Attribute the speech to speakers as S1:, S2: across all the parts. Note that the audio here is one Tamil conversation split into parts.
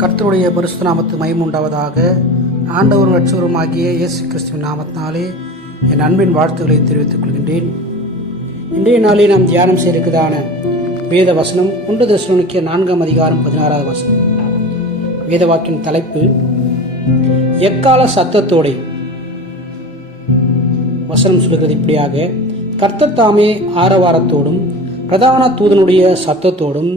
S1: கர்த்தருடைய பரிசுத்த நாமத்து மயமுண்டாவதாக ஆண்டவரும் லட்சவருமாகிய இயேசு கிறிஸ்துவின் நாமத்தினாலே என் அன்பின் வாழ்த்துக்களை தெரிவித்துக் கொள்கின்றேன். இன்றைய நாளே நாம் தியானம் செய்திருக்கிறதான வேத வசனம் ஒன்று தசனுக்கிய நான்காம் அதிகாரம் பதினாறாவது வசனம். வேத வாக்கின் தலைப்பு எக்கால சத்தத்தோடே. வசனம் சொல்கிறது இப்படியாக கர்த்தத்தாமே ஆரவாரத்தோடும் பிரதான தூதனுடைய சத்தத்தோடும்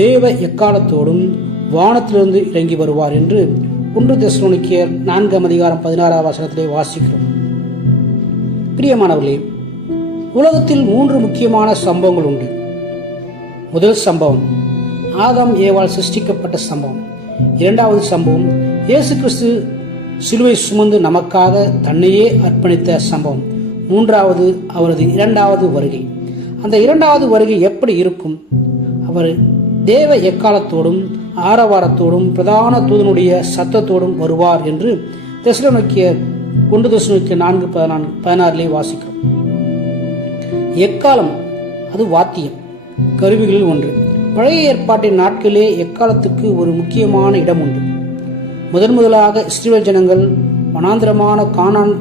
S1: தேவ எக்காலத்தோடும் வானத்திலிருந்து இறங்கி வருவார் என்று ஒன்று தெசலோனிக்கியர் நான்காம் அதிகாரம் பதினாறாம் வசனத்திலே வாசிக்கிறோம். பிரியமானவர்களே உலகத்தில் மூன்று முக்கியமான சம்பவங்கள் உண்டு. முதல் சம்பவம் ஆதாம் ஏவால் சிருஷ்டிக்கப்பட்ட சம்பவம். இரண்டாவது சம்பவம் இயேசு கிறிஸ்து சிலுவை சுமந்து நமக்காக தன்னையே அர்ப்பணித்த சம்பவம். மூன்றாவது அவரது இரண்டாவது வருகை. அந்த இரண்டாவது வருகை எப்படி இருக்கும்? அவர் தேவ எக்காலத்தோடும் ஆரவாரத்தோடும் பிரதான தூதனுடைய சத்தத்தோடும் வருவார் என்று தெசலோனிக்கிய ஒன்று தெசலோனிக்கிய நான்கு பதினான்கு பதினாறிலே வாசிக்கிறோம். எக்காலம்? அது வாத்தியம் கருவிகளில் ஒன்று. பழைய ஏற்பாட்டின் நாட்களிலே எக்காலத்துக்கு ஒரு முக்கியமான இடம் உண்டு. முதன் முதலாக இஸ்ரேல் ஜனங்கள் வனாந்திரமான கானான்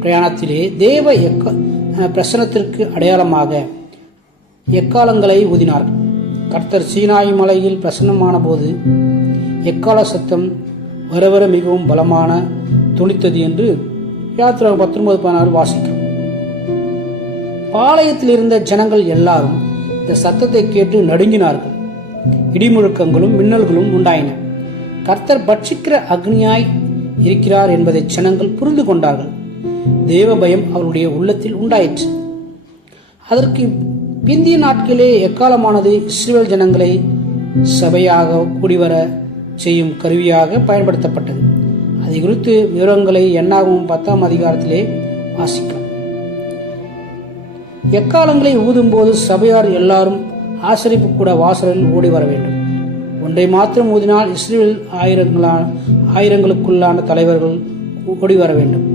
S1: பிரயாணத்திலே தேவ எக்க பிரசனத்திற்கு அடையாளமாக எக்காலங்களை ஊதினார்கள். கர்த்தர் சீனாய் மலையில் பிரசன்னமான போது எக்கால சத்தம் வர வர மிகவும் பலமான துணித்தது என்று யாத்திரை பத்தொன்பது பதினாறு வாசிக்கும். பாளையத்தில் இருந்த ஜனங்கள் எல்லாரும் இந்த சத்தத்தை கேட்டு நடுங்கினார்கள். இடிமுழக்கங்களும் மின்னல்களும் உண்டாயின. கர்த்தர் பட்சிக்கிற அக்னியாய் இருக்கிறார் என்பதை ஜனங்கள் புரிந்து கொண்டார்கள். தேவ பயம் அவருடைய உள்ளத்தில் உண்டாயிற்று. அதற்கு பிந்திய நாட்களே எக்காலமானது இஸ்ரேல் ஜனங்களை சபையாக கூடிவர செய்யும் கருவியாக பயன்படுத்தப்பட்டது. அதை குறித்து விவரங்களை எண்ணாகவும் பத்தாம் அதிகாரத்திலே வாசிக்கலாம் எக்காலங்களை ஊதும்போது சபையார் எல்லாரும் ஆசிரிப்பு கூட வாசலில் ஓடி வர வேண்டும். ஒன்றை மாத்திரம் ஊதினால் இஸ்ரேல் ஆயிரங்களான ஆயிரங்களுக்குள்ளான தலைவர்கள் ஓடி வர வேண்டும்.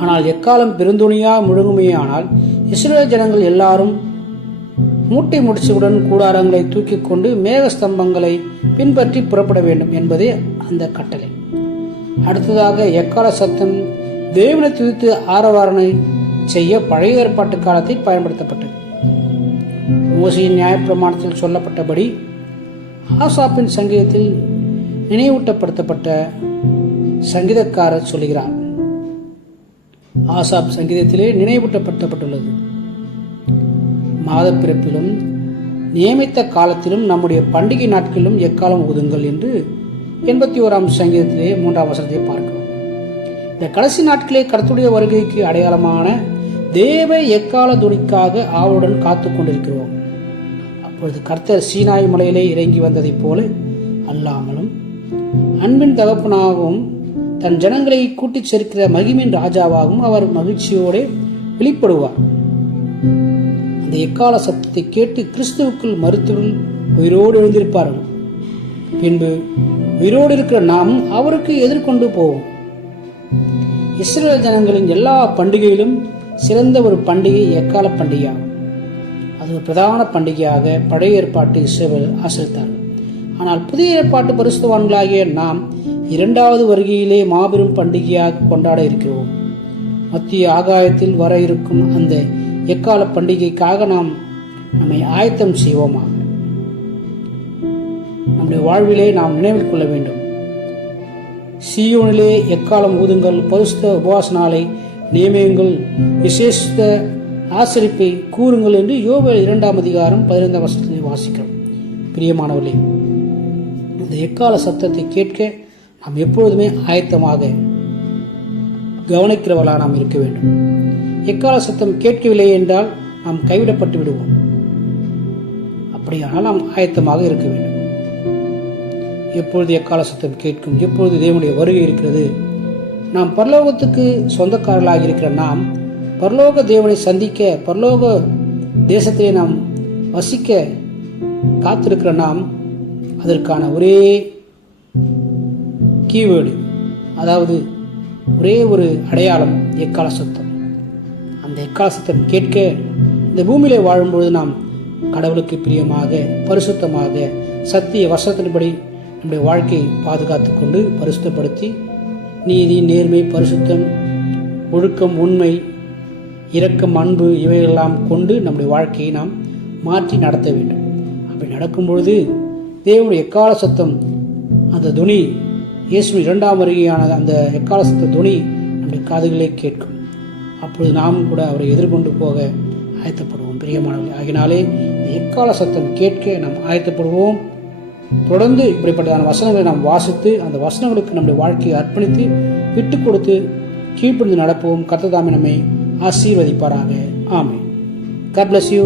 S1: ஆனால் எக்காலம் பெருந்துணியா முழுங்குமையானால் இஸ்ரேல் ஜனங்கள் எல்லாரும் மூட்டை முடிச்சுடன் கூடாரங்களை தூக்கி கொண்டு மேகஸ்தம்பங்களை பின்பற்றி புறப்பட வேண்டும் என்பதே அந்த கட்டளை. அடுத்ததாக எக்கால சத்தம் தேவனை துதித்து ஆரவாரணை செய்ய பழைய ஏற்பாட்டு காலத்தில் பயன்படுத்தப்பட்டது. மோசியின் நியாயப்பிரமாணத்தில் சொல்லப்பட்டபடி ஆசாப்பின் சங்கீதத்தில் நினைவூட்டப்படுத்தப்பட்ட சங்கீதக்காரர் சொல்கிறார் ஆசாப் சங்கீதத்திலே நினைவூட்டப்படுத்தப்பட்டுள்ளது மாதப்பிறப்பிலும் நியமித்த காலத்திலும் நம்முடைய பண்டிகை நாட்களிலும் எக்காலம் ஒதுங்கள் என்று எண்பத்தி ஓராம் சங்கீதத்திலே மூன்றாம் வசனத்தை பார்க்கிறோம். இந்த கடைசி நாட்களே கருத்துடைய வருகைக்கு அடையாளமான தேவ எக்கால துணிக்காக ஆவலுடன் காத்து கொண்டிருக்கிறோம். அப்பொழுது கர்த்தர் சீனாய் மலையிலே இறங்கி வந்ததைப் போல அல்லாமலும் அன்பின் தகப்பனாகவும் தன் ஜனங்களை கூட்டிச் சேர்க்கிற மகிமின் ராஜாவாகவும் அவர் மகிழ்ச்சியோடு வெளிப்படுவார். அந்த எக்கால சத்தத்தை கேட்டு கிறிஸ்துவுக்குள் மருத்துவர்கள் உயிரோடு எழுந்திருப்பார்கள். பின்பு உயிரோடு இருக்கிற நாம் அவருக்கு எதிர்கொண்டு போவோம். இஸ்ரேல் ஜனங்களின் எல்லா பண்டிகையிலும் சிறந்த ஒரு பண்டிகை எக்கால பண்டிகையாகும் அது ஒரு பிரதான பண்டிகையாக பழைய ஏற்பாட்டு இஸ்ரேல் ஆசிரித்தார்கள். ஆனால் புதிய ஏற்பாட்டு பரிசுத்தவான்களாகிய நாம் இரண்டாவது வருகையிலே மாபெரும் பண்டிகையாக கொண்டாட இருக்கிறோம். மத்திய ஆகாயத்தில் வர இருக்கும் அந்த எக்கால பண்டிகைக்காக நாம் நம்மை ஆயத்தம் செய்வோமாக நம்முடைய வாழ்விலே நாம் நினைவில் கொள்ள வேண்டும். சியோனிலே எக்காலம் ஊதுங்கள் பரிசுத்த உபவாச நாளை நியமியுங்கள் விசேஷித்த ஆசரிப்பை கூறுங்கள் என்று யோவேல் இரண்டாம் அதிகாரம் பதினைந்தாம் வருஷத்தில் வாசிக்கிறோம். பிரியமானவர்களே இந்த எக்கால சத்தத்தை கேட்க நாம் எப்பொழுதுமே ஆயத்தமாக கவனிக்கிறவர்களாக நாம் இருக்க வேண்டும். எக்கால சத்தம் கேட்கவில்லை என்றால் நாம் கைவிடப்பட்டு விடுவோம். அப்படியானால் நாம் ஆயத்தமாக இருக்க வேண்டும். எப்பொழுது எக்கால சத்தம் கேட்கும் எப்பொழுது தேவனுடைய வருகை இருக்கிறது நாம் பரலோகத்துக்கு சொந்தக்காரர்களாக இருக்கிற நாம் பரலோக தேவனை சந்திக்க பரலோக தேசத்திலே நாம் வசிக்க காத்திருக்கிற நாம் அதற்கான ஒரே கீவேர்டு. அதாவது ஒரே ஒரு அடையாளம் எக்கால சத்தம். அந்த எக்கால சத்தம் கேட்க இந்த பூமியிலே வாழும்பொழுது நாம் கடவுளுக்கு பிரியமாக பரிசுத்தமாக சத்திய வசத்தின்படி நம்முடைய வாழ்க்கையை பாதுகாத்து கொண்டு பரிசுத்தப்படுத்தி நீதி நேர்மை பரிசுத்தம் ஒழுக்கம் உண்மை இரக்கம் அன்பு இவையெல்லாம் கொண்டு நம்முடைய வாழ்க்கையை நாம் மாற்றி நடத்த வேண்டும். அப்படி நடக்கும் பொழுது தேவனுடைய எக்கால சத்தம் அந்த துணி இயேசுவின் இரண்டாம் வருகையான அந்த எக்கால சத்த துணி நம்முடைய காதுகளே கேட்கும். அப்பொழுது நாமும் கூட அவரை எதிர்கொண்டு போக ஆயத்தப்படுவோம். பிரியமானவர்கள் ஆகினாலே எக்கால சத்தம் கேட்க நாம் ஆயத்தப்படுவோம். தொடர்ந்து இப்படிப்பட்டதான வசனங்களை நாம் வாசித்து அந்த வசனங்களுக்கு நம்முடைய வாழ்க்கையை அர்ப்பணித்து விட்டு கொடுத்து கீழ்ப்பிடிந்து நடப்போம். கத்ததாமே நம்மை ஆசீர்வதிப்பாராக. ஆமே கட் பிளஸ் யூ